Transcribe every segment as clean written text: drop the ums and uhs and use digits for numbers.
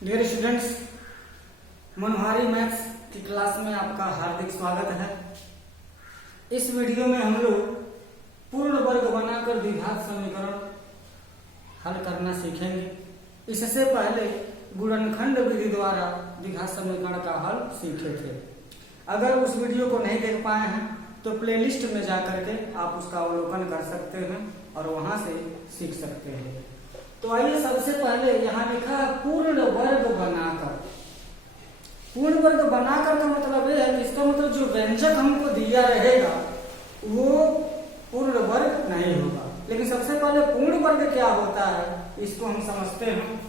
Dear students, मनोहारी maths की class में आपका हार्दिक स्वागत है। इस वीडियो में हम लोग पूर्ण वर्ग बनाकर द्विघात समीकरण हल करना सीखेंगे। इससे पहले गुणनखंड विधि द्वारा द्विघात समीकरण का हल सीखे थे। अगर उस वीडियो को नहीं देख पाए हैं तो प्लेलिस्ट में जाकर के आप उसका अवलोकन कर सकते हैं और वहां से सीख सकते हैं। तो आइए सबसे पहले यहाँ लिखा है पूर्ण वर्ग बनाकर। पूर्ण वर्ग बनाकर का मतलब यह है कि इसका मतलब जो व्यंजक हमको दिया रहेगा वो पूर्ण वर्ग नहीं होगा। लेकिन सबसे पहले पूर्ण वर्ग क्या होता है इसको हम समझते हैं।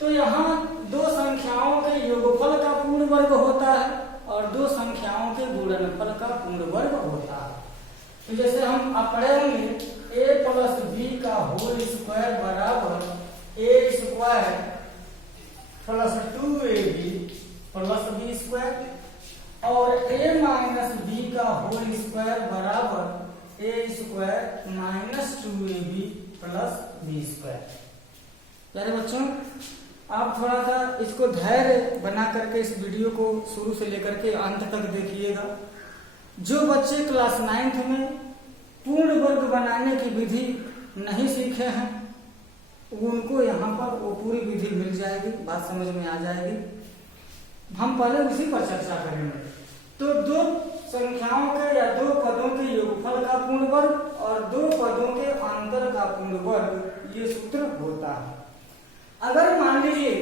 तो यहाँ दो संख्याओं के योगफल का पूर्ण वर्ग होता है और दो संख्याओं के गुणनफल का पूर्ण वर्ग होता है। तो जैसे हम आप पढ़े होंगे a प्लस बी का होल स्क्वायर बराबर a square plus 2ab plus B square और a माइनस बी का होल स्क्वायर बराबर a square minus 2ab plus B square. प्यारे बच्चों, आप थोड़ा सा इसको धैर्य बना करके इस वीडियो को शुरू से लेकर के अंत तक देखिएगा। जो बच्चे क्लास 9th में पूर्ण वर्ग बनाने की विधि नहीं सीखे हैं उनको यहाँ पर वो पूरी विधि मिल जाएगी, बात समझ में आ जाएगी। हम पहले उसी पर चर्चा करेंगे। तो दो संख्याओं के या दो पदों के योगफल का पूर्ण वर्ग और दो पदों के अंतर का पूर्ण वर्ग ये सूत्र होता है। अगर मान लीजिए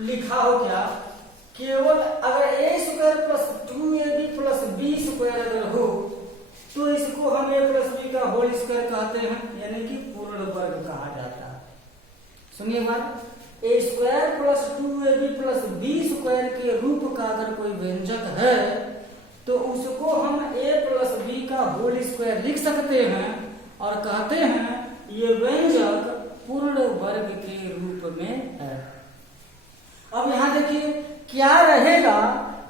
लिखा हो क्या, केवल अगर a square plus 2ab plus B square अगर हो तो इसको हम a प्लस बी का होल स्क्वायर कहते हैं, यानी कि पूर्ण वर्ग कहा जाता है। सुनिए बात, a square plus 2ab plus B square के रूप का अगर कोई व्यंजक है तो उसको हम a प्लस बी का होल स्क्वायर लिख सकते हैं और कहते हैं ये व्यंजक पूर्ण वर्ग के रूप में है। अब यहाँ देखिए क्या रहेगा,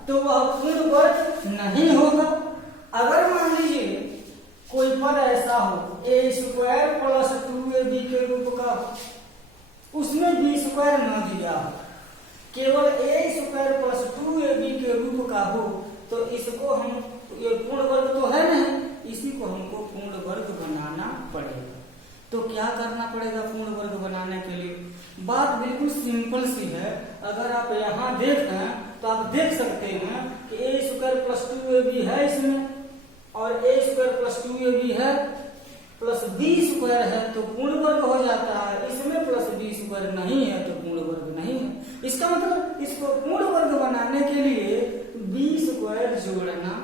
तो वह पूर्ण वर्ग नहीं होगा। अगर मान लीजिए कोई पद ऐसा हो ए स्क्वायर प्लस 2ab के रूप का, उसमें बी स्क्वायर न दिया हो, केवल ए स्क्वायर प्लस 2ab के रूप का हो, तो इसको हम ये पूर्ण वर्ग तो है नहीं, इसी को हमको पूर्ण वर्ग बनाना पड़ेगा। तो क्या करना पड़ेगा पूर्ण वर्ग बनाने के लिए? बात बिल्कुल सिंपल सी है। अगर आप यहाँ देखें तो आप देख सकते हैं कि ए स्क्वायर प्लस 2ab है इसमें और ए स्क्वायर प्लस 2ab है प्लस बी स्क्वायर है तो पूर्ण वर्ग हो जाता है। इसमें प्लस बी स्क्वायर नहीं है तो पूर्ण वर्ग नहीं है। इसका मतलब इसको पूर्ण वर्ग बनाने के लिए बी स्क्वायर जोड़ना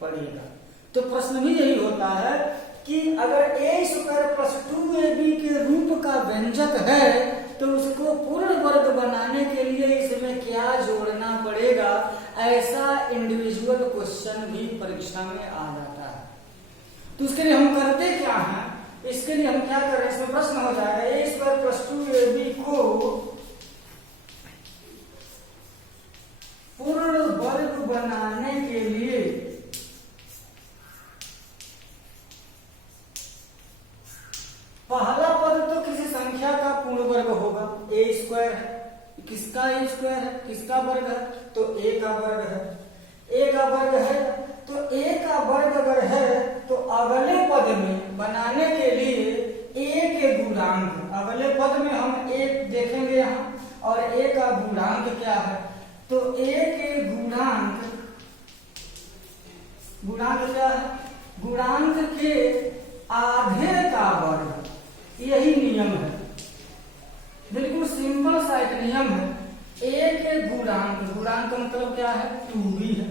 पड़ेगा। तो प्रश्न भी यही होता है कि अगर ए स्क्वायर प्लस 2ab के रूप का व्यंजक है तो उसको पूर्ण वर्ग बनाने के लिए इसमें क्या जोड़ना पड़ेगा, ऐसा इंडिविजुअल क्वेश्चन भी परीक्षा में आ जाता है। तो उसके लिए हम करते क्या हैं, इसके लिए हम क्या कर रहे हैं, इसमें प्रश्न हो जाएगा ए स्क्वायर प्लस 2ab को पूर्ण वर्ग बनाने के लिए पहला पद तो किसी संख्या का पूर्ण वर्ग होगा। ए स्क्वायर है, किसका ए स्क्वायर है, किसका वर्ग है, तो ए का वर्ग है। ए का वर्ग है तो ए का वर्ग अगर है तो अगले पद में बनाने के लिए ए के गुणांक, अगले पद में हम ए देखेंगे यहाँ और ए का गुणांक क्या है, तो ए के गुणांक क्या है, गुणांक के आधे का वर्ग। यही नियम है, बिल्कुल सिंपल सा एक नियम है। ए के गुणांक, गुणांक मतलब क्या है, 2b है।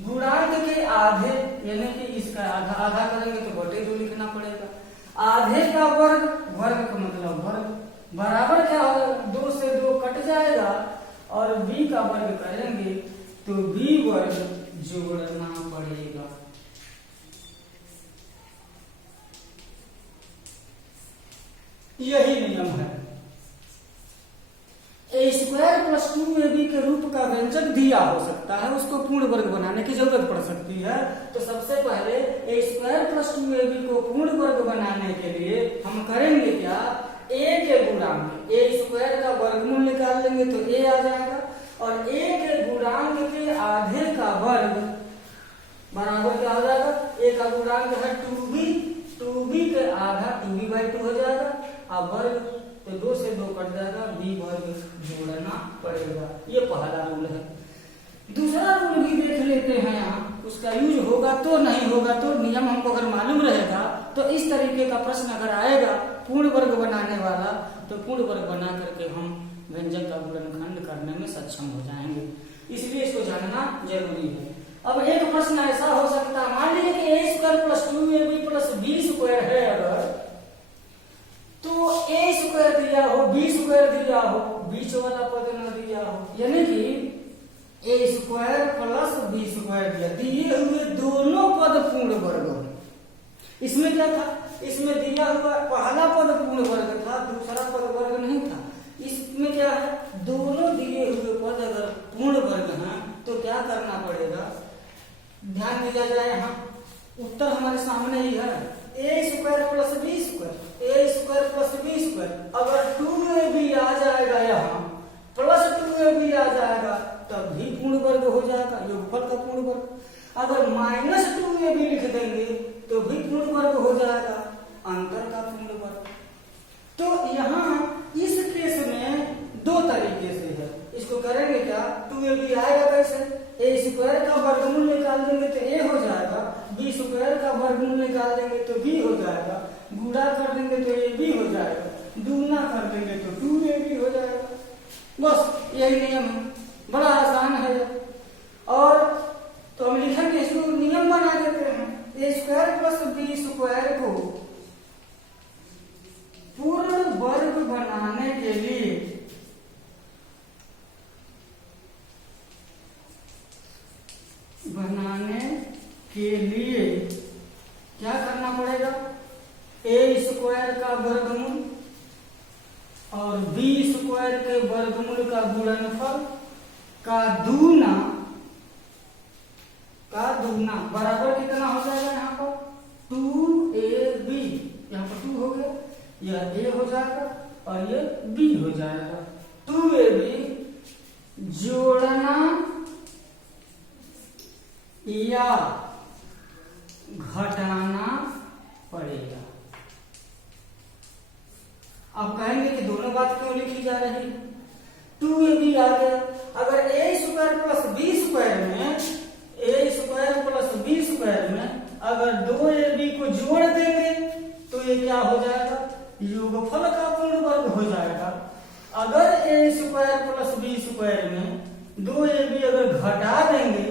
गुणांक के आधे यानी कि इसका आधा, आधा करेंगे तो बटे 2 लिखना पड़ेगा। आधे का वर्ग, वर्ग का मतलब वर्ग, बराबर क्या होगा, 2 से 2 कट जाएगा और b का वर्ग करेंगे तो b वर्ग जोड़ना पड़ेगा। यही नियम है। ए स्क्वायर प्लस 2ab के रूप का व्यंजक दिया हो सकता है, उसको पूर्ण वर्ग बनाने की जरूरत पड़ सकती है। तो सबसे पहले ए स्क्वायर प्लस 2ab को पूर्ण वर्ग बनाने के लिए हम करेंगे क्या, ए के गुणांक, ए स्क्वायर का वर्गमूल निकाल लेंगे देंगे तो ए आ जाएगा, और ए के गुणांक के आधे का वर्ग बराबर क्या हो जाएगा, ए का गुणांक है 2b, 2b के आधा 2b/2 हो जाएगा, अब वर्ग तो 2 से 2 कट जाएगा, b वर्ग जोड़ना पड़ेगा। ये पहला रूल है। दूसरा रूल भी देख लेते हैं यहाँ, उसका यूज होगा तो नहीं होगा तो नियम हमको अगर मालूम रहेगा तो इस तरीके का प्रश्न अगर आएगा पूर्ण वर्ग बनाने वाला, तो पूर्ण वर्ग बना करके हम व्यंजक का गुणनखंड करने में सक्षम हो जाएंगे, इसलिए इसको जानना जरूरी है। अब एक प्रश्न ऐसा हो सकता है, मान लीजिए कि a square plus 2ab plus b square है अगर, तो a स्क्वायर दिया हो, b स्क्वायर दिया हो, बीच वाला पद न दिया हो, यानी कि a square plus b square दिए हुए दोनों पद पूर्ण वर्ग हो। इसमें क्या था, इसमें दिया हुआ पहला पद पूर्ण वर्ग था, दूसरा पद वर्ग नहीं था। इसमें क्या है, दोनों दिए हुए पद अगर पूर्ण वर्ग हैं तो क्या करना पड़ेगा, ध्यान दिया जाए, यहाँ उत्तर हमारे सामने ही है, a square plus b square, a square plus b square, अगर 2ab आ जाएगा यहाँ प्लस 2ab आ जाएगा तब भी पूर्ण वर्ग हो जाएगा, योगफल का पूर्ण वर्ग। अगर माइनस 2ab लिख देंगे तो भी पूर्ण वर्ग हो जाएगा, अंतर का पूर्ण वर्ग। तो यहाँ इस केस में दो तरीके से है, इसको करेंगे क्या, 2ab आएगा कैसे, a स्क्वायर का वर्गमूल निकाल देंगे तो a हो जाएगा, b स्क्वायर का वर्गमूल निकाल देंगे तो b हो जाएगा, गुणा कर देंगे तो ab हो जाएगा, दूना कर देंगे तो 2ab हो जाएगा। बस यही नियम है, बड़ा आसान है। और तो हम लिखेंगे, इसको नियम बना देते हैं, a square plus b square को पूर्ण वर्ग बनाने के लिए क्या करना पड़ेगा, a स्क्वायर का वर्गमूल और b स्क्वायर के वर्गमूल का गुणनफल का दूना बराबर कितना हो जाएगा, यहाँ पर 2ab, यहाँ पर 2 हो गया, यह a हो जाएगा और ये b हो जाएगा। 2ab जोड़ना या घटाना पड़ेगा। अब कहेंगे कि दोनों बात क्यों लिखी जा रही है, 2ab आ गया, अगर a square plus b square में, a square plus b square में अगर 2ab को जोड़ देंगे तो ये क्या हो जाएगा, योगफल का पूर्ण वर्ग हो जाएगा। अगर a square plus b square में 2ab अगर घटा देंगे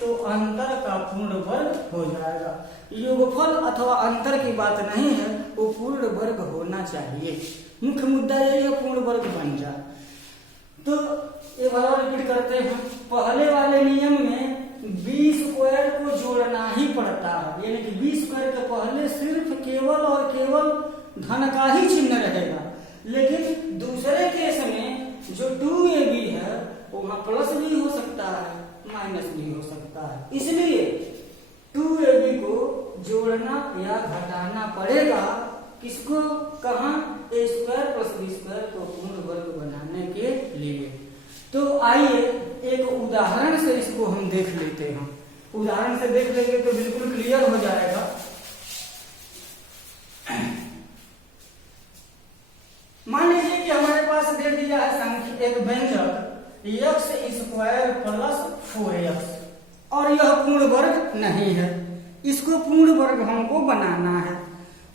तो अंतर का पूर्ण वर्ग हो जाएगा। योगफल अथवा अंतर की बात नहीं है, वो पूर्ण वर्ग होना चाहिए, मुख्य मुद्दा यही है पूर्ण वर्ग बन जाए। तो एक बार रिपीट करते हैं, पहले वाले नियम में b स्क्वायर को जोड़ना ही पड़ता है, यानी कि b स्क्वायर के पहले सिर्फ केवल और केवल धन का ही चिन्ह रहेगा, लेकिन दूसरे केस में जो 2ab है वहां प्लस भी हो सकता है, माइनस भी हो सकता है, इसलिए 2ab को जोड़ना या घटाना पड़ेगा। किसको, कहां, a square plus b square को पूर्ण वर्ग बनाने के लिए। तो आइए एक उदाहरण से इसको हम देख लेते हैं, उदाहरण से देख लेंगे तो बिल्कुल क्लियर हो जाएगा। मान लीजिए कि हमारे पास दे दिया है संख्या, एक व्यंजक x स्क्वायर प्लस 4x और यह पूर्ण वर्ग नहीं है, इसको पूर्ण वर्ग हमको बनाना है।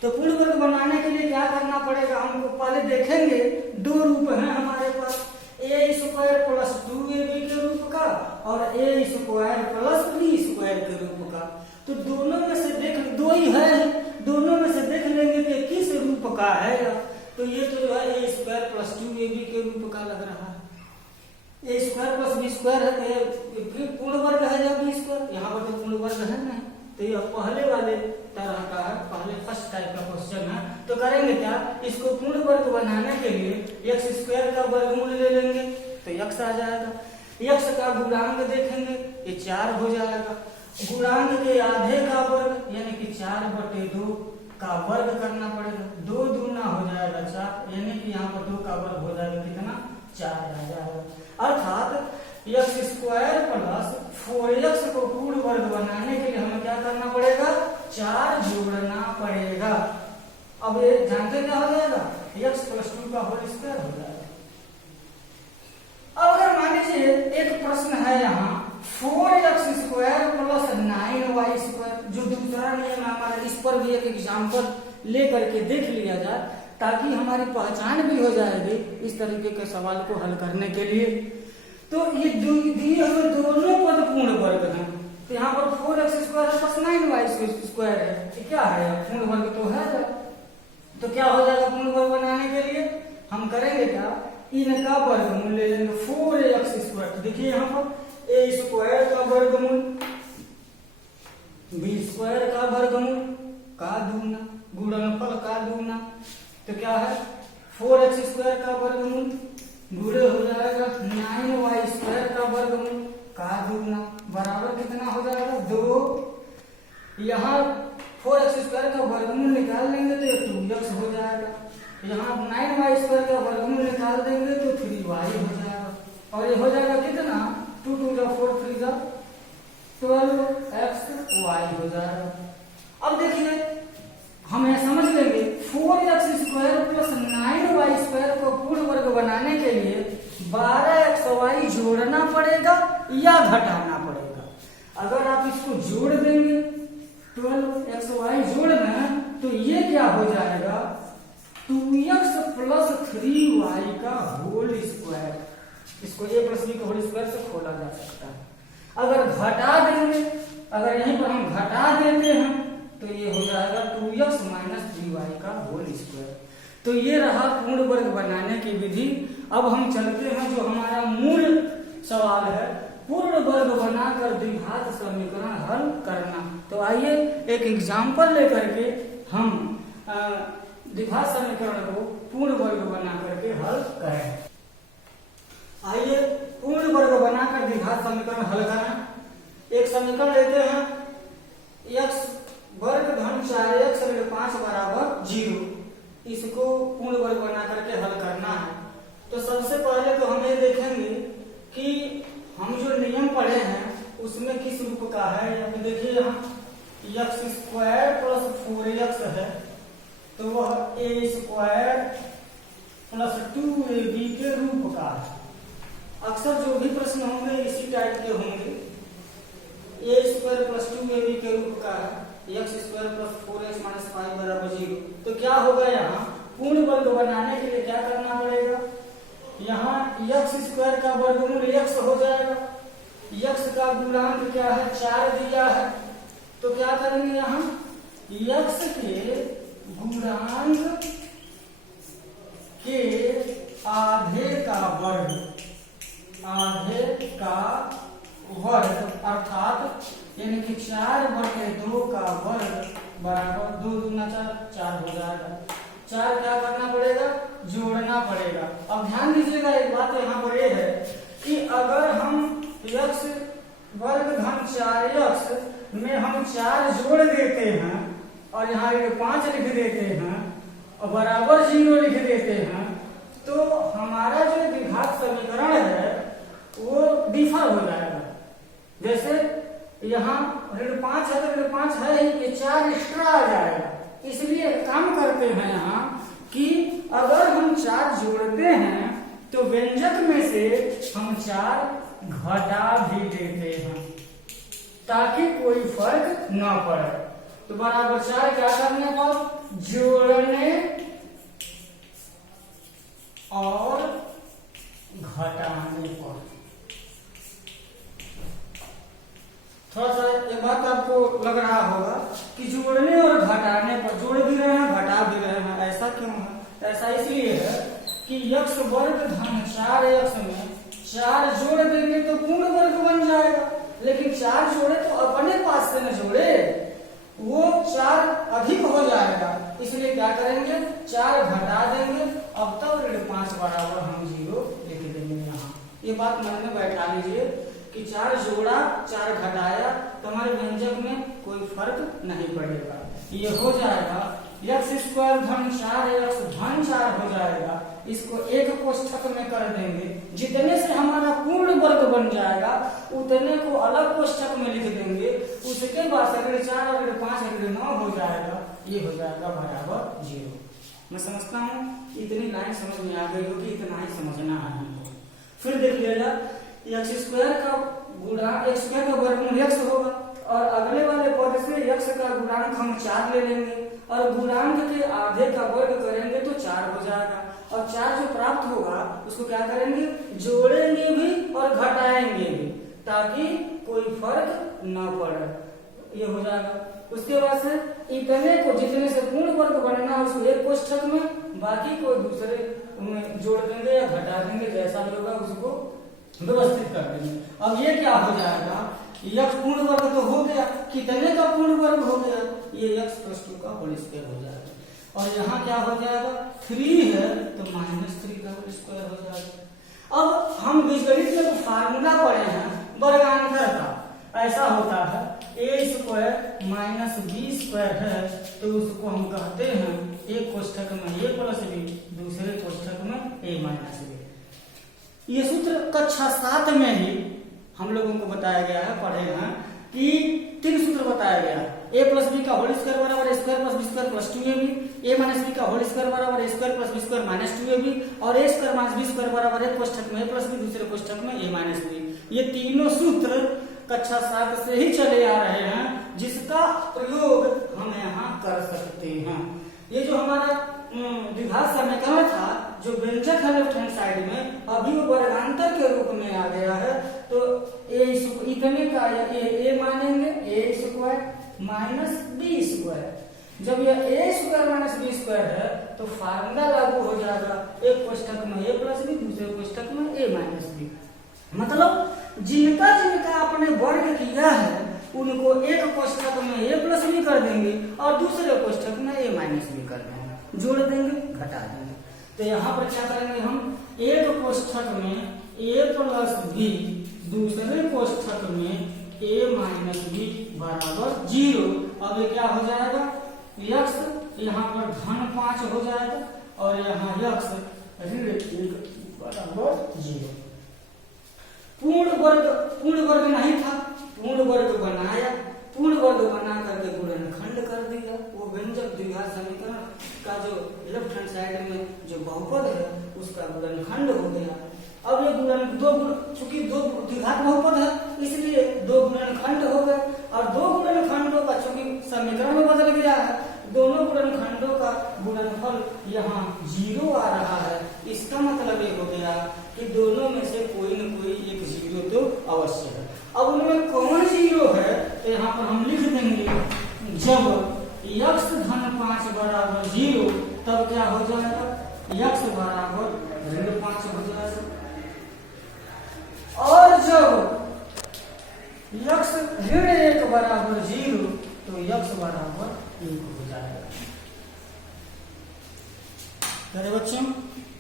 तो पूर्ण वर्ग बनाने के लिए क्या करना पड़ेगा, हमको पहले देखेंगे दो रूप हैं हमारे पास, a स्क्वायर प्लस 2ab के रूप का और a square plus b square के रूप का। तो दोनों में से देख, दो ही है, दोनों में से देख लेंगे कि किस रूप का है। तो ये तो जो है a स्क्वायर प्लस 2ab के रूप का लग रहा है, a square plus b square है, फिर पूर्ण वर्ग है या b स्क्वायर, यहाँ पर तो पूर्ण वर्ग है नहीं, तो यह पहले वाले तरह का है, पहले फर्स्ट टाइप का क्वेश्चन है। तो करेंगे क्या, इसको पूर्ण वर्ग बनाने के लिए x स्क्वायर का वर्गमूल ले लेंगे तो x आ जाएगा, x का गुणांक देखेंगे ये 4 हो जाएगा, गुणांक के आधे का वर्ग यानी कि 4/2 का वर्ग करना पड़ेगा, 2 दूना हो जाएगा 4, यानी कि यहाँ पर 2 का वर्ग हो जाएगा कितना, 4 आ जाएगा। एक्स स्क्वायर प्लस 4x को पूर्ण वर्ग बनाने के लिए हमें क्या करना पड़ेगा, 4 जोड़ना पड़ेगा। अब ये जानते क्या हो जाएगा, x प्लस 2 का होल स्क्वायर हो जाएगा। अब अगर मान लीजिए एक प्रश्न है यहाँ 4x square plus 9y square, जो दूसरा नियम है हमारा, इस पर भी एक एग्जाम्पल ले करके देख लिया जाए ताकि हमारी पहचान भी हो जाएगी इस तरीके के सवाल को हल करने के लिए। तो ये दिए हुए दोनों पद पूर्ण वर्ग हैं, तो यहाँ पर 4x square plus 9y square है, ये क्या है, पूर्ण वर्ग तो है। तो क्या हो जाएगा, पूर्ण वर्ग बनाने के लिए हम करेंगे क्या, इनका वर्गमूल ले लेंगे 4x स्क्वायर। देखिए यहाँ पर ए स्क्वायर का वर्गमूल, बी स्क्वायर का वर्गमूल का दूना, गुणनफल का दूना, तो क्या है 4x स्क्वायर का वर्गमूल गुणे हो जाएगा 9y स्क्वायर का वर्गमूल का दूना, बराबर कितना हो जाएगा 2। यहाँ 4x स्क्वायर का वर्गमूल निकाल लेंगे तो 2x हो जाएगा, यहाँ 9y स्क्वायर का वर्गमूल निकाल देंगे तो 3y हो जाएगा, और ये हो जाएगा कितना 2 2 जा 4 3 जा 12xy हो जाएगा। अब देखिए हम यह समझ लेंगे 4x square plus 9y square को पूर्ण वर्ग बनाने के लिए 12xy जोड़ना पड़ेगा या घटाना पड़ेगा। अगर आप इसको जोड़ देंगे 12xy जोड़ दें तो ये क्या हो जाएगा 2x प्लस 3y का होल स्क्वायर। इसको a प्लस b का होल स्क्वायर से खोला जा सकता है। अगर घटा देंगे, अगर यहीं पर हम घटा देते हैं तो ये हो जाएगा 2x माइनस 3y का होल स्क्वायर। तो ये रहा पूर्ण वर्ग बनाने की विधि। अब हम चलते हैं जो हमारा मूल सवाल है, पूर्ण वर्ग बनाकर द्विघात समीकरण हल करना। तो आइए एक एग्जाम्पल लेकर के हम द्विघात समीकरण को पूर्ण वर्ग बना करके हल करें। आइए पूर्ण वर्ग बनाकर द्विघात समीकरण हल करें। एक समीकरण लेते हैं x वर्ग धन 4x ऋण 5 बराबर 0। इसको पूर्ण वर्ग बना करके हल करना है। तो सबसे पहले तो हम ये देखेंगे कि हम जो नियम पढ़े हैं उसमें किस रूप का है। या फिर देखिए यहाँ x स्क्वायर प्लस 4x है तो वह a स्क्वायर प्लस 2ab के रूप का है। अक्सर जो भी प्रश्न होंगे इसी टाइप के होंगे। a स्क्वायर प्लस 2ab के रूप का है, x square plus 4x minus 5 बराबर 0। तो क्या होगा, यहाँ पूर्ण वर्ग बनाने के लिए क्या करना पड़ेगा, यहाँ x स्क्वायर का वर्गमूल x हो जाएगा, x का गुणांक क्या है 4 दिया है। तो क्या करेंगे, यहाँ x के गुणांक के आधे का वर्ग अर्थात यानी कि 4/2 का वर्ग बराबर 2 दूना 4 हो जाएगा। 4 क्या करना पड़ेगा, जोड़ना पड़ेगा। अब ध्यान दीजिएगा एक बात यहाँ पर यह है कि अगर हम x वर्ग धन 4x में हम 4 जोड़ देते हैं और यहाँ 5 लिख देते हैं और बराबर 0 लिख देते हैं तो हमारा जो द्विघात समीकरण है वो डिफर हो जाएगा। जैसे यहाँ ऋण 5 है तो ऋण 5 है ही, ये 4 एक्स्ट्रा आ जाएगा। इसलिए काम करते हैं यहाँ कि अगर हम 4 जोड़ते हैं तो व्यंजक में से हम 4 घटा भी देते हैं ताकि कोई फर्क न पड़े। तो बराबर 4 क्या करने पर, जोड़ने और घटाने पर। थोड़ा सा एक बात आपको लग रहा होगा कि जोड़ने और घटाने पर, जोड़ भी रहे हैं घटा भी रहे हैं, ऐसा क्यों है? ऐसा इसलिए है कि x वर्ग धन 4x में 4 जोड़ देंगे तो पूर्ण वर्ग बन जाएगा, लेकिन 4 जोड़े तो अपने पास से न जोड़े, वो 4 अधिक हो जाएगा। इसलिए क्या करेंगे, 4 घटा देंगे। अब तक ऋण 5 बराबर हम 0 लिख देंगे। यहाँ ये बात मन में बैठा लीजिए कि 4 जोड़ा 4 घटाया तो हमारे व्यंजक में कोई फर्क नहीं पड़ेगा। ये हो जाएगा x स्क्वायर धन 4x धन 4 हो जाएगा। इसको एक कोष्ठक में कर देंगे, जितने से हमारा पूर्ण वर्ग बन जाएगा उतने को अलग कोष्ठक में लिख देंगे। उसके बाद अगर 4 अगर 5 अगर 9 हो जाएगा, ये हो जाएगा बराबर 0। मैं समझता हूँ इतनी लाइन समझ में आ गई होगी, इतना ही समझना है हमको। फिर देख लिया एक्स स्क्वायर का गुणा एक्स स्क्वायर का वर्गमूल x होगा और अगले वाले पद से x का गुणांक हम 4 ले लेंगे और गुणांक के आधे का वर्ग करेंगे तो 4 हो जाएगा और 4 जो प्राप्त होगा उसको क्या करेंगे, जोड़ेंगे भी और घटाएंगे भी ताकि कोई फर्क न पड़े, ये हो जाएगा। उसके बाद से इतने को जितने से पूर्ण वर्ग बनना उसको एक कोष्ठक में, बाकी को दूसरे में जोड़ देंगे या घटा देंगे, जैसा भी होगा उसको व्यवस्थित कर देंगे। अब ये क्या हो जाएगा, यक्स पूर्ण वर्ग तो हो गया, कितने का पूर्ण वर्ग हो गया, ये यक्स प्लस 2 का होल स्क्वायर हो जाएगा। और यहाँ क्या हो जाएगा, 3 है तो -3 का होल स्क्वायर हो जाएगा। अब हम बीजगणित में फार्मूला पढ़े हैं वर्गांतर का, ऐसा होता है a square minus B square है तो उसको हम कहते हैं एक कोष्ठक में a प्लस बी, दूसरे कोष्ठक में a माइनस बी। ये सूत्र कक्षा 7 में ही हम लोगों को बताया गया है, पढ़े हैं कि 3 सूत्र बताया गया है। a प्लस बी का होल स्क्वायर बराबर a square plus B square plus 2ab, a minus B का होल स्क्वायर बराबर a square plus B square minus 2ab और a square minus B square बराबर एक कोष्ठक में a प्लस बी, दूसरे कोष्ठक में a माइनस बी। ये तीनों सूत्र कक्षा 7 से ही चले आ रहे हैं, जिसका प्रयोग हम यहाँ कर सकते हैं। ये जो हमारा द्विघात समीकरण था जो व्यंजक है लेफ्ट हैंड साइड में, अभी वो वर्गांतर के रूप में आ गया है। तो इतने का a मानेंगे a square minus B square. जब ये a square minus B square है तो फार्मूला लागू हो जाएगा, एक कोष्ठक में a प्लस बी, दूसरे कोष्ठक में a माइनस बी। मतलब जिनका जिनका आपने वर्ग किया है उनको एक कोष्ठक में a प्लस बी कर देंगे और दूसरे कोष्ठक में a माइनस बी कर देंगे, जोड़ देंगे घटा देंगे। तो यहाँ पर क्या करेंगे, हम एक कोष्ठक में a प्लस बी, दूसरे कोष्ठक में a माइनस बी बराबर 0। अब ये क्या हो जाएगा, यक्स यहाँ पर धन 5 हो जाएगा और यहाँ यक्स ऋण 1 बराबर 0। पूर्ण वर्ग नहीं था, पूर्ण वर्ग बनाया, पूर्ण वर्ग बना करके गुणनखंड कर दिया। वो व्यंजक द्विघात समीकरण का जो लेफ्ट हैंड साइड में जो बहुपद है उसका गुणनखंड हो गया। अब ये चूंकि दो द्विघात बहुपद है इसलिए 2 गुणनखंड हो गए और 2 गुणनखंडों का चूंकि समीकरण में बदल गया है, दोनों गुणनखंडों का गुणनफल यहाँ 0 आ रहा है। इसका मतलब ये हो गया कि दोनों में से कोई न कोई एक 0 तो अवश्य है। अब उनमें कौन 0 है तो यहाँ पर हम लिख देंगे, जब यक्स धन 5 बराबर 0 तब क्या हो जाएगा, यक्स बराबर ऋण 5 हो जाएगा। और जब यक्स ऋण 1 बराबर 0 तो यक्स बराबर 1 हो जाएगा। मेरे बच्चों,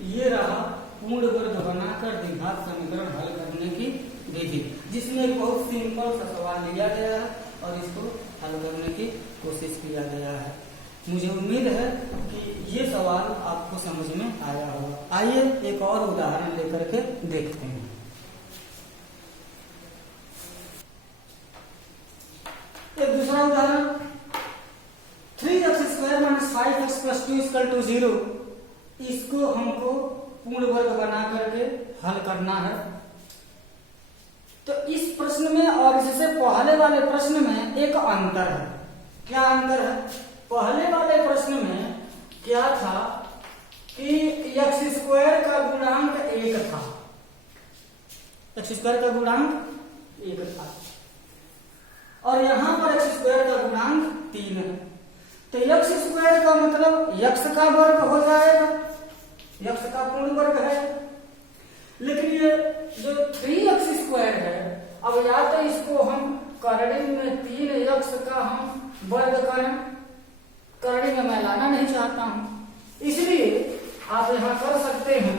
ये रहा पूर्ण वर्ग बनाकर द्विघात समीकरण हल करने की विधि, जिसमें एक बहुत सिंपल सा सवाल लिया गया है और इसको हल करने की कोशिश किया गया है। मुझे उम्मीद है कि ये सवाल आपको समझ में आया होगा। आइए एक और उदाहरण लेकर के देखते हैं। एक दूसरा उदाहरण, 3x² - 5x + 2 = 0। इसको हमको पूर्ण वर्ग बना करके हल करना है। तो इस प्रश्न में और इससे पहले वाले प्रश्न में एक अंतर है। क्या अंतर है, पहले वाले प्रश्न में क्या था कि x² का गुणांक 1 था, x² का गुणांक 1 था और यहां पर x² का गुणांक 3 है। तो x² का मतलब x का वर्ग हो जाएगा, x का पूर्ण वर्ग है। लेकिन ये जो 3x² है, अब या तो इसको हम करड़ी में 3x का हम वर्ग करें, करड़ी में मैं लाना नहीं चाहता हूं, इसलिए आप यहां कर सकते हैं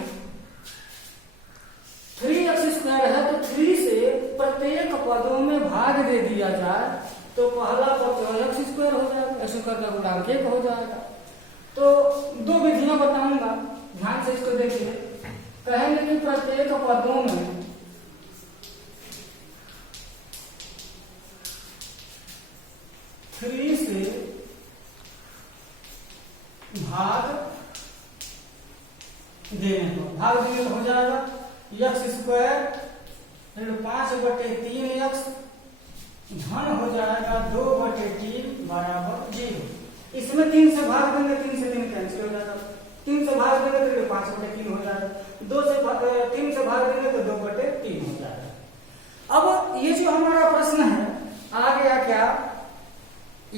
3x² है तो 3 से प्रत्येक पदों में भाग दे दिया जाए तो पहला पद x² हो जाएगा, x² का गुणांक 1 हो जाएगा। तो 2 विधियां बताऊंगा, ध्यान से इसको देखिए। कहेंगे कि प्रत्येक पदों में 3 से भाग देने पर हो जाएगा x स्क्वायर 5/3 x धन हो जाएगा 2/3 बराबर 0। इसमें 3 से भाग देंगे, 3 से 3 कैंसिल हो जाएगा, 3 से भाग देंगे तो 5/3 हो जाएगा, 3 से भाग देंगे तो 2/3 हो जाएगा। अब ये जो हमारा प्रश्न है आ गया क्या,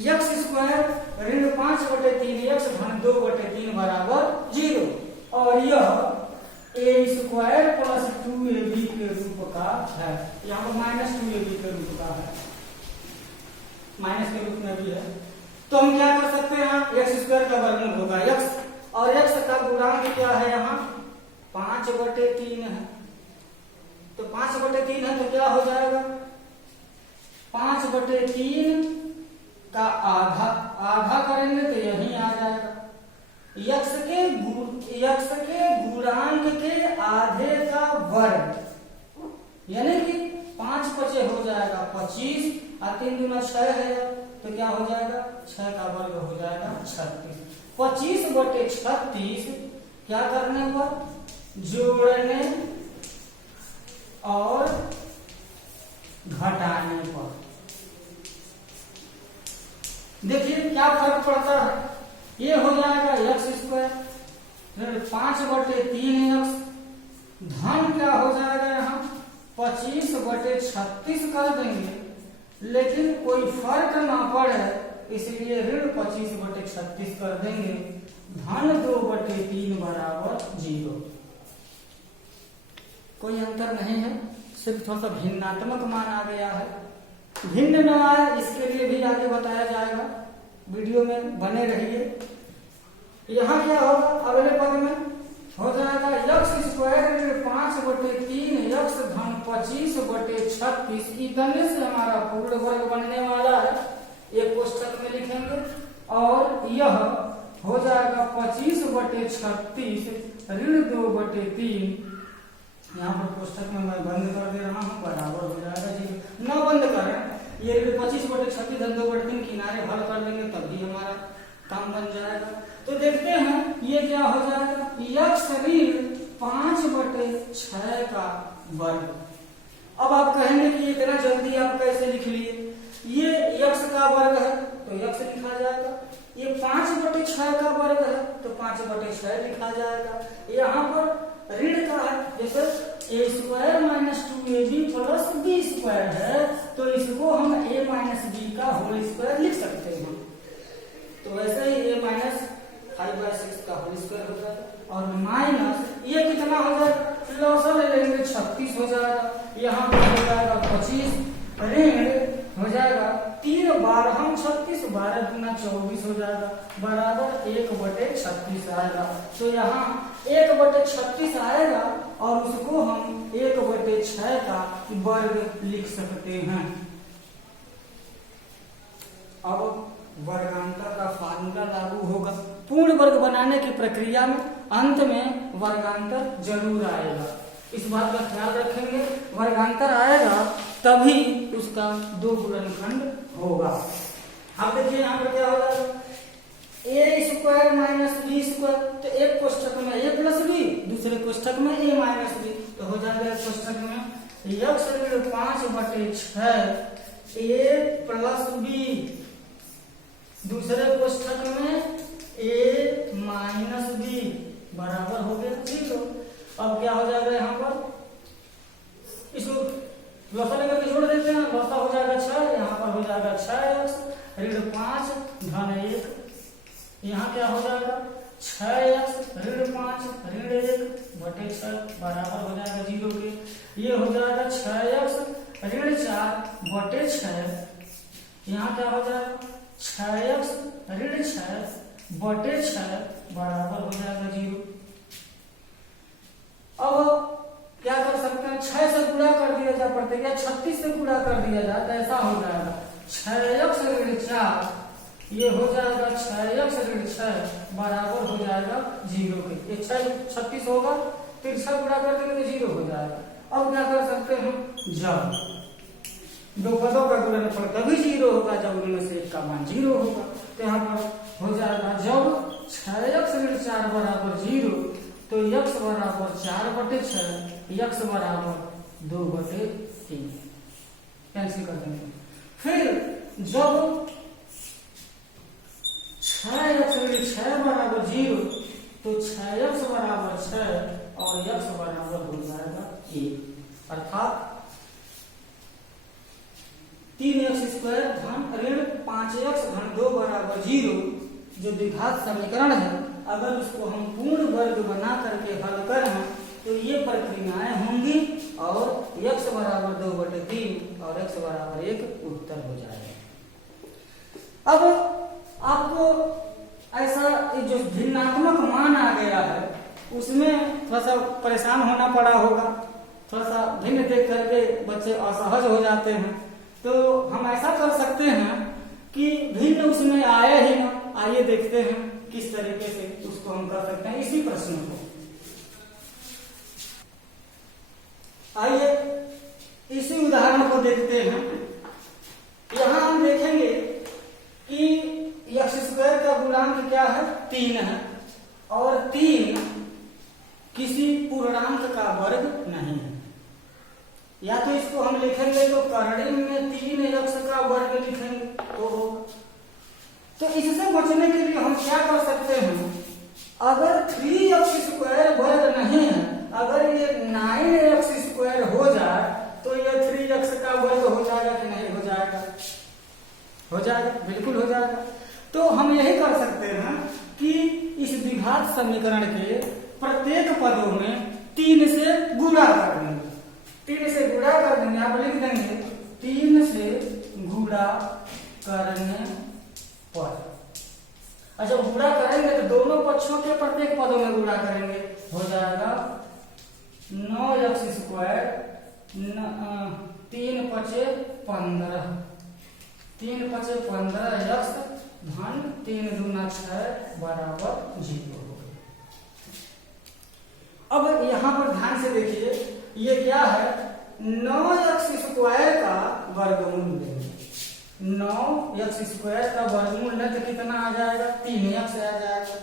x स्क्वायर 5/3 x धन 2/3 बराबर 0 और यह a स्क्वायर प्लस 2ab के रूप का है, यहाँ पर -2ab के रूप का है, माइनस के रूप में भी है। तो हम क्या कर सकते हैं, एक्स स्क्वायर का वर्गमूल होगा x और x का गुणांक क्या है, यहाँ 5/3 है, तो 5/3 है तो क्या हो जाएगा 5/3 का आधा करेंगे तो यही आ जाएगा, x के गुणांक के आधे का वर्ग, यानी कि 5×5 हो जाएगा 25 और 3 दूना 6 है तो क्या हो जाएगा 6 का वर्ग हो जाएगा 36। 25/36 क्या करने पर, जोड़ने और घटाने पर। देखिए क्या फर्क पड़ता है, ये हो जाएगा x स्क्वायर 5/3 x धन क्या हो जाएगा यहाँ 25/36 कर देंगे, लेकिन कोई फर्क ना पड़े इसलिए ऋण 25/36 कर देंगे, धन 2/3 बराबर 0। कोई अंतर नहीं है, सिर्फ थोड़ा सा भिन्नात्मक मान आ गया है। भिन्न न आए इसके लिए भी आगे बताया जाएगा, वीडियो में बने रहिए। यहाँ क्या होगा, अगले पद में हो जाएगा x स्क्वायर 5/3 x धन 25/36, इतने से हमारा पूर्ण वर्ग बनने वाला है, एक कोष्ठक में लिखेंगे और यह हो जाएगा 25/36 ऋण 2/3, यहाँ पर कोष्ठक में मैं बंद कर दे रहा हूँ, बराबर हो जाएगा 0। न बंद करें, ये 25/36 धन 2/3 किनारे हल कर लेंगे तभी हमारा काम बन जाएगा। तो देखते हैं ये क्या हो जाएगा, x ऋण 5/6 का वर्ग। अब आप कहेंगे कि इतना जल्दी आप कैसे लिख लिए, ये x का वर्ग है तो x लिखा जाएगा, ये 5/6 का वर्ग है तो 5/6 लिखा जाएगा, यहाँ पर ऋण का है, जैसे a square -2ab plus b square है तो इसको हम a - b का होल स्क्वायर लिख सकते हैं। तो वैसे ही a - 5/6 का होल स्क्वायर हो जाएगा और माइनस ये कितना हो जाएगा, लॉसल ले लेंगे 36 हो जाएगा, यहाँ पर हो जाएगा 25 ऋण हो जाएगा 3 बार हम 36 12 दूना 24 हो जाएगा बराबर 1/36 आएगा। तो यहाँ 1/36 आएगा और उसको हम 1/6 का वर्ग लिख सकते हैं। अब वर्गांतर का फार्मूला लागू होगा, पूर्ण वर्ग बनाने की प्रक्रिया में अंत में वर्गांतर जरूर आएगा, इस बात का ख्याल रखेंगे। वर्गांतर आएगा तभी उसका 2 गुणनखंड होगा। अब देखिए यहाँ पर क्या हो जाएगा, a स्क्वायर -b स्क्वायर, तो एक कोष्ठक में a प्लस b, दूसरे कोष्ठक में a माइनस b, तो हो जाएगा एक कोष्ठक में x ऋण 5/6 a प्लस b, दूसरे कोष्ठक में a माइनस b बराबर हो गया 0। अब क्या हो जाएगा, यहाँ पर इसको लसा लेकर के जोड़ देते हैं, लसा हो जाएगा 6, यहाँ पर हो जाएगा 6x ऋण 5 धन 1, यहाँ क्या हो जाएगा 6x ऋण 5 ऋण 1/6 बराबर हो जाएगा 0 के, ये हो जाएगा 6x ऋण 4/6, यहाँ क्या हो जाएगा 6x ऋण 6/6 बराबर हो जाएगा 0। अब क्या कर सकते हैं, 6 से गुणा कर दिया जा पड़ता है, 36 से गुणा कर दिया जाए तो ऐसा हो जाएगा 6x ऋण 4, ये हो जाएगा 6x ऋण 6 बराबर हो जाएगा 0 के, ये 36 होगा, 3 गुणा कर देंगे तो 0 हो जाएगा। अब क्या कर सकते हैं, जब दो पदों का गुणनफल तभी 0 होगा जब उनमें से एक का मान 0 होगा। तो यहाँ पर हो जाएगा जब 6x ऋण 4 बराबर 0 तो x बराबर 4/6, x बराबर 2/3 कैंसिल कर देंगे। फिर जब 6x ऋण 6 बराबर 0 तो 6x बराबर 6 और x बराबर हो जाएगा 1, अर्थात 3x² धन ऋण 5x धन 2 बराबर 0 जो द्विघात समीकरण है, अगर उसको हम पूर्ण वर्ग बना करके हल करें तो ये प्रक्रियाएं होंगी और x बराबर 2/3 और x बराबर 1 उत्तर हो जाएगा। अब आपको ऐसा जो भिन्नात्मक मान आ गया है उसमें थोड़ा सा परेशान होना पड़ा होगा, थोड़ा सा भिन्न देख करके बच्चे असहज हो जाते हैं। तो हम ऐसा कर सकते हैं कि भिन्न उसमें आए ही ना, आइए देखते हैं किस तरीके से उसको हम कर सकते हैं इसी प्रश्न को। आइए इसी उदाहरण को देखते हैं। यहां हम देखेंगे कि x² का गुणांक क्या है, 3 है और 3 किसी पूर्णांक का वर्ग नहीं है। या तो इसको हम लिखेंगे तो करड़ी में 3x का वर्ग लिखेंगे तो इससे बचने के लिए हम क्या कर सकते हैं, अगर 3x² वर्ग नहीं है, अगर ये 9x² हो जाए तो ये 3x का वर्ग हो जाएगा कि नहीं हो जाएगा? हो जाएगा, बिल्कुल हो जाएगा। तो हम यही कर सकते हैं कि इस द्विघात समीकरण के प्रत्येक पदों में 3 से गुणा कर देंगे, 3 से गुणा कर देंगे। आप लिख देंगे 3 से गुणा करने पर, अच्छा गुणा करेंगे तो दोनों पक्षों के प्रत्येक पदों में गुणा करेंगे, हो जाएगा 9x², 3 पचे 15, 3 पचे 15x धन 3 दूना 6 बराबर 0 हो गया। अब यहां पर ध्यान से देखिए, ये क्या है, 9x² का वर्गमूल लेंगे। 9x² का वर्गमूल है तो कितना आ जाएगा, 3x आ जाएगा।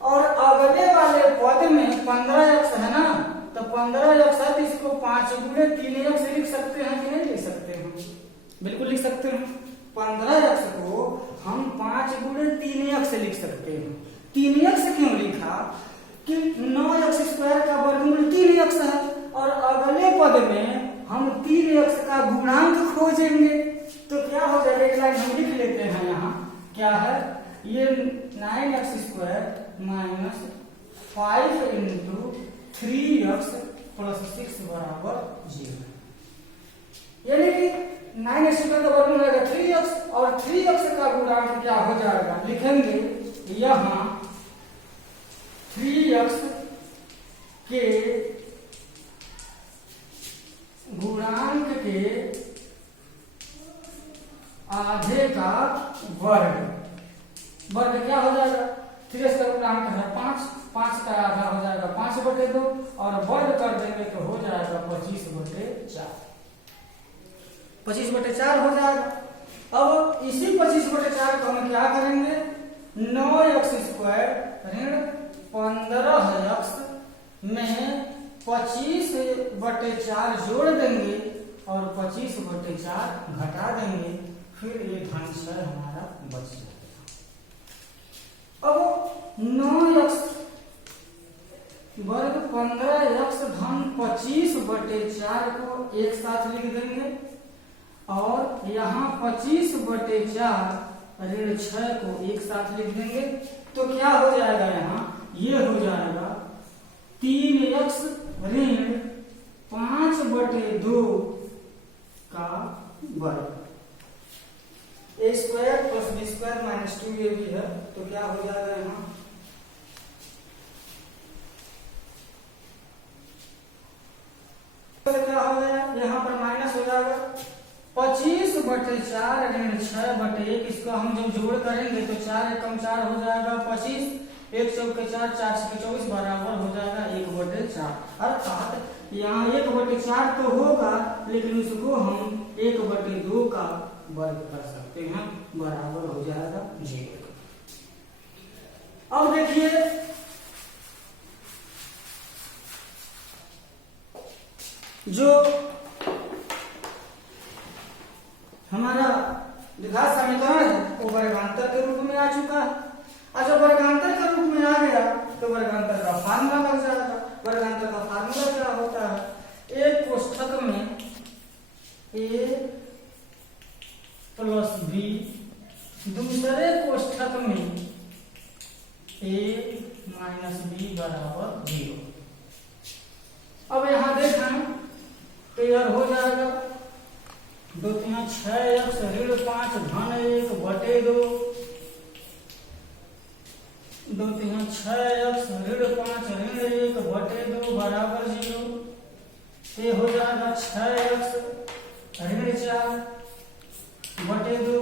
और अगले वाले पद में 15x है ना, तो 15x है तो इसको 5 गुणे 3x लिख सकते हैं कि नहीं लिख सकते हैं? बिल्कुल लिख सकते हैं। 15x को हम 5 गुणे 3x लिख सकते हैं। 3x क्यों लिखा कि 9x² का वर्गमूल 3x है और अगले पद में हम 3x का गुणांक खोजेंगे। तो क्या हो जाएगा, एक लाइन हम लिख लेते हैं यहाँ, क्या है ये 9x² minus 5 into 3x plus 6 बराबर 0, यानी कि 9x² का वर्गमूल रहेगा 3x और 3x का गुणांक क्या हो जाएगा, लिखेंगे यहाँ 3x के गुणांक के आधे का वर्ग, वर्ग क्या हो जाएगा, 3x का गुणांक है 5, 5 का आधा हो जाएगा 5/2 और वर्ग कर देंगे तो हो जाएगा 25/4, 25/4 हो जाएगा। अब इसी 25/4 को हम क्या करेंगे, 9x² ऋण 15x में 25/4 जोड़ देंगे और 25/4 घटा देंगे, फिर ये धन 6 हमारा बच जाएगा। अब 9x वर्ग 15x धन 25/4 को एक साथ लिख देंगे और यहाँ 25/4 ऋण 6 को एक साथ लिख देंगे। तो क्या हो जाएगा, यहाँ ये हो जाएगा 3x ऋण 5/2 का वर्ग, a² plus b² minus 2ab है। तो क्या हो जाएगा, यहाँ तो क्या हो गया, यहाँ पर माइनस हो जाएगा 25/4 ऋण 6/1, इसको हम जब जोड़ करेंगे तो 4 एकम 4 हो जाएगा 25, 1 चौके 4, 4 छके 24 बराबर हो जाएगा 1/4। अर्थात यहाँ 1/4 तो होगा लेकिन उसको हम 1/2 का वर्ग कर सकते हैं, बराबर हो जाएगा 0। अब देखिए जो हमारा द्विघात समीकरण है वो वर्गांतर के रूप में आ चुका है। और जब वर्गांतर के रूप में आ गया तो वर्गांतर का फार्मूला लग जाएगा। वर्गांतर का फार्मूला क्या होता है, एक कोष्ठक में a + b, दूसरे कोष्ठक में a - b बराबर 0। अब यहां देखें तो यह हो जाएगा 2 × 6x - 5 धन 1/2, 2 × 6x - 5 ऋण 1/2 बराबर 0। ये हो जाएगा 6x ऋण 4/2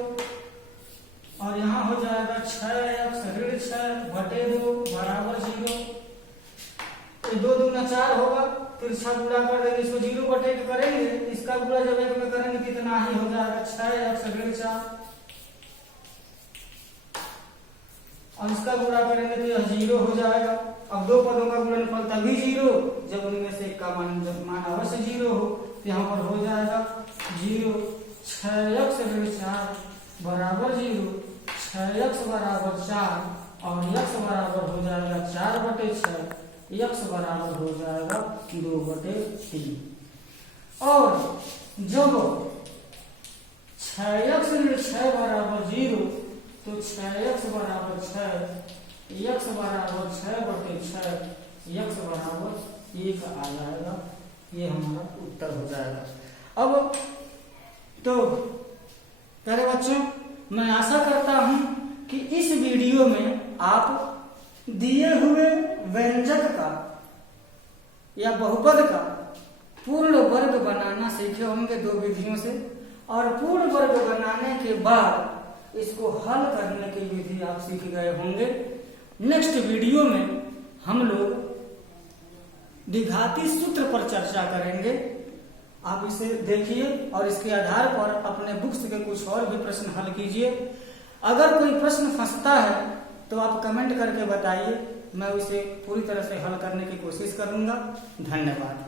और यहाँ हो जाएगा 6x ऋण 6/2 बराबर 0। ये 2 दूना 4 होगा, तिरछा गुणा कर देंगे, इसको 0/1 करेंगे, इसका गुणा जब 1 में करेंगे कितना ही हो जाएगा 6x ऋण 4 और इसका गुणा करेंगे तो यह 0 हो जाएगा। अब दो पदों का गुणनफल तभी 0 जब उनमें से एक का मान अवश्य 0 हो, तो यहाँ पर हो जाएगा 0। 6x ऋण 4 बराबर 0, 6x बराबर 4 और x बराबर हो जाएगा 4/6, x बराबर हो जाएगा 2/3। और जब 6x ऋण 6 बराबर 0 तो 6x बराबर 6, x बराबर 6/6, x बराबर 1 आ जाएगा। ये हमारा उत्तर हो जाएगा। अब तो प्यारे बच्चों, मैं आशा करता हूं कि इस वीडियो में आप दिए हुए व्यंजक का या बहुपद का पूर्ण वर्ग बनाना सीखे होंगे 2 विधियों से, और पूर्ण वर्ग बनाने के बाद इसको हल करने की विधि आप सीख गए होंगे। नेक्स्ट वीडियो में हम लोग द्विघाती सूत्र पर चर्चा करेंगे। आप इसे देखिए और इसके आधार पर अपने बुक्स के कुछ और भी प्रश्न हल कीजिए। अगर कोई प्रश्न फंसता है तो आप कमेंट करके बताइए, मैं उसे पूरी तरह से हल करने की कोशिश करूंगा। धन्यवाद।